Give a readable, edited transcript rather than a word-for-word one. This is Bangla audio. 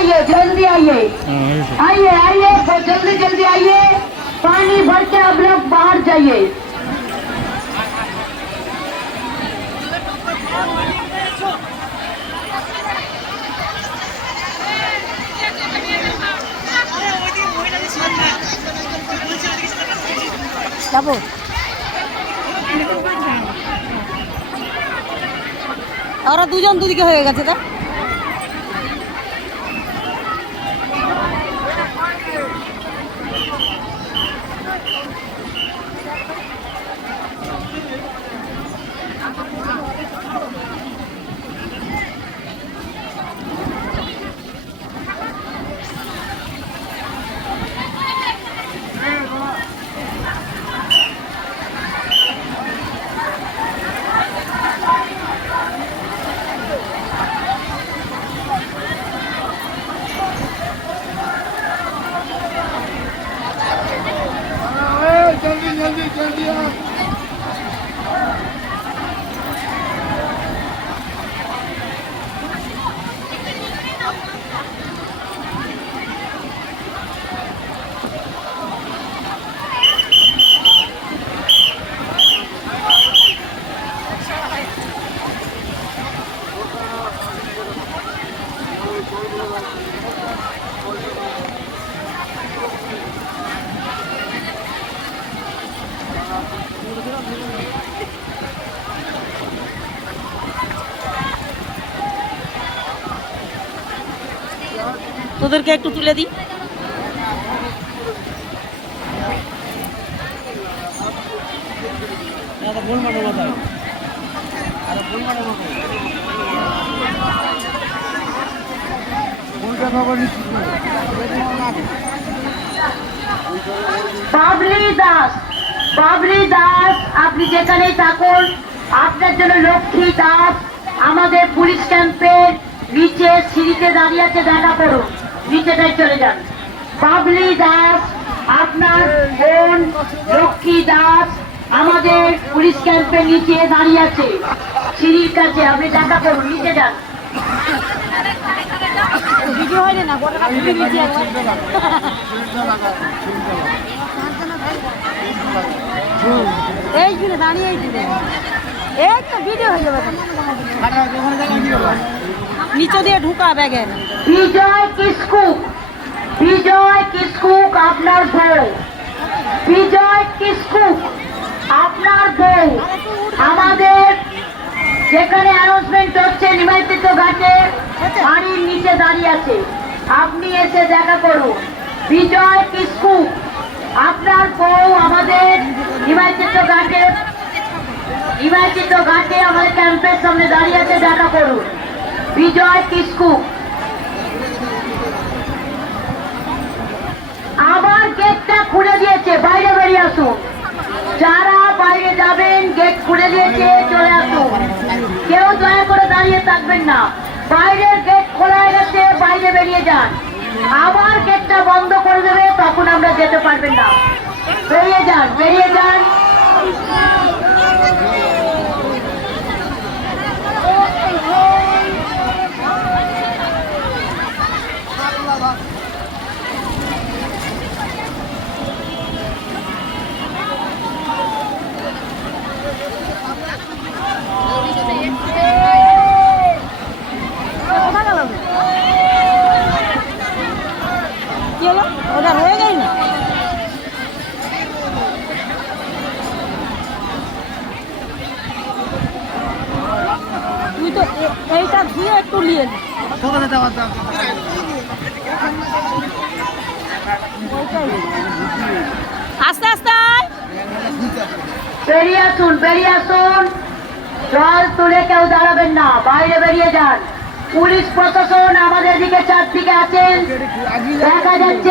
आइए जल्दी आइए आइए आइए जल्दी जल्दी आइए पानी भर के आप लोग बाहर जाइए যাবো ওরা দুজন দুদিকে হয়ে গেছে তা जल्दी जल्दी जल्दी তোদেরকে একটু তুলে দিই বাবলি দাস আপনি যেখানেই থাকুন আপনার জন্য লক্ষ্মী দাস আমাদের পুলিশ ক্যাম্পের নিচে সিঁড়িতে দাঁড়িয়ে আছে দেখা করুন নিচেটাই চলে যান বাবলি দাস আপনার বোন লক্ষ্মী দাস আমাদের পুলিশ ক্যাম্পের নিচে দাঁড়িয়ে আছে সিঁড়ির কাছে আপনি দেখা করুন নিচে যান ভিডিও হয় না এই জন্য দাঁড়িয়ে এই তো ভিডিও হয়ে যাবে নিচে দিয়ে ঢুকা ব্যাগের বিজয় কিস্কুক আপনার বউ বিজয় কিস্কুক আপনার বউ আমাদের যেখানে অ্যানাউন্সমেন্ট হচ্ছে নিমাইতিত ঘাটে বাড়ির নিচে দাঁড়িয়ে আছে আপনি এসে দেখা করুন বিজয় কিস্কুক আপনার বউ আমাদের নিমাইতিত ঘাটে আমাদের ক্যাম্পের সামনে দাঁড়িয়ে আছে দেখা করুন বিজয় কিস্কুক আবার গেটটা খুলে দিয়েছে বাইরে বেরিয়ে আসুন যারা বাইরে যাবেন গেট খুলে দিয়েছে চলে আসুন কেউ দয়া করে দাঁড়িয়ে থাকবেন না বাইরের গেট খোলা হয়ে গেছে বাইরে বেরিয়ে যান আবার গেটটা বন্ধ করে দেবে তখন আমরা যেতে পারবেন না বেরিয়ে যান কি হলো ওটা হয়ে গেল না তুই তো এইটা দিয়ে একটু নিয়ে আস্তে আস্তে বেরিয়ে আসুন জল তুলে কেউ দাঁড়াবেন না বাইরে বেরিয়ে যান পুলিশ প্রশাসন আমাদের দিকে চারদিকে আছেন দেখা যাচ্ছে